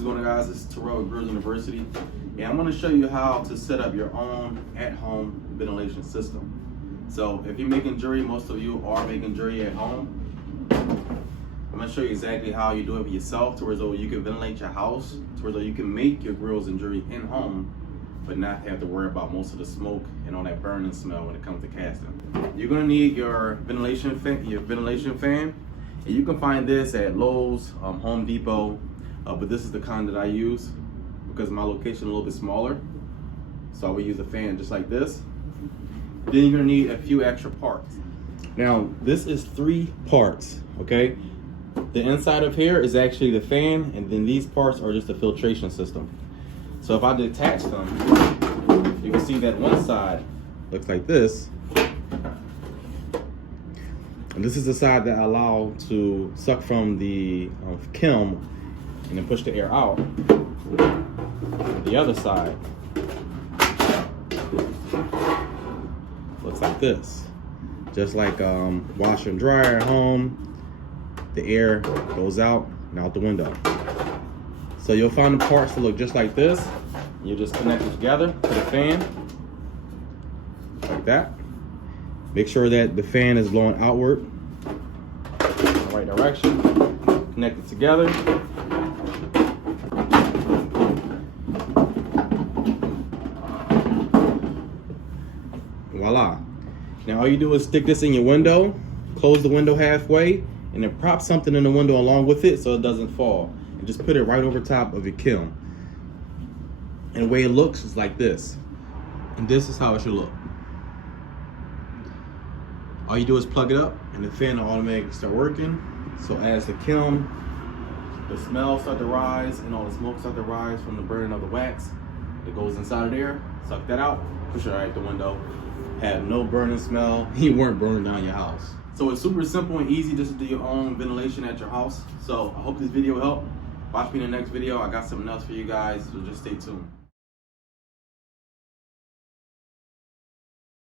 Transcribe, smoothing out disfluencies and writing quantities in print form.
What's going on, guys? This is Terrell with Grillz University, and I'm going to show you how to set up your own at-home ventilation system. So if you're making jewelry, most of you are making jewelry at home. I'm going to show you exactly how you do it for yourself, to where though you can ventilate your house, to where though you can make your grills and jewelry in home, but not have to worry about most of the smoke and all that burning smell when it comes to casting. You're going to need your ventilation fan, and you can find this at Lowe's, Home Depot. But this is the kind that I use because my location is a little bit smaller. So I would use a fan just like this. Then you're gonna need a few extra parts. Now, this is 3 parts, okay? The inside of here is actually the fan, and then these parts are just the filtration system. So if I detach them, you can see that one side looks like this. And this is the side that I allow to suck from the kiln and then push the air out. The other side looks like this. Just like washer and dryer at home, the air goes out and out the window. So you'll find the parts to look just like this. You just connect it together to the fan, like that. Make sure that the fan is blowing outward in the right direction. Connect it together. Voila. Now all you do is stick this in your window, close the window halfway, and then prop something in the window along with it so it doesn't fall. And just put it right over top of your kiln. And the way it looks is like this. And this is how it should look. All you do is plug it up and the fan will automatically start working. So as the kiln, the smells start to rise and all the smoke start to rise from the burning of the wax, it goes inside of there, suck that out, push it right out the window. Have no burning smell. You weren't burning down your house. So it's super simple and easy just to do your own ventilation at your house. So I hope this video helped. Watch me in the next video. I got something else for you guys, so just stay tuned.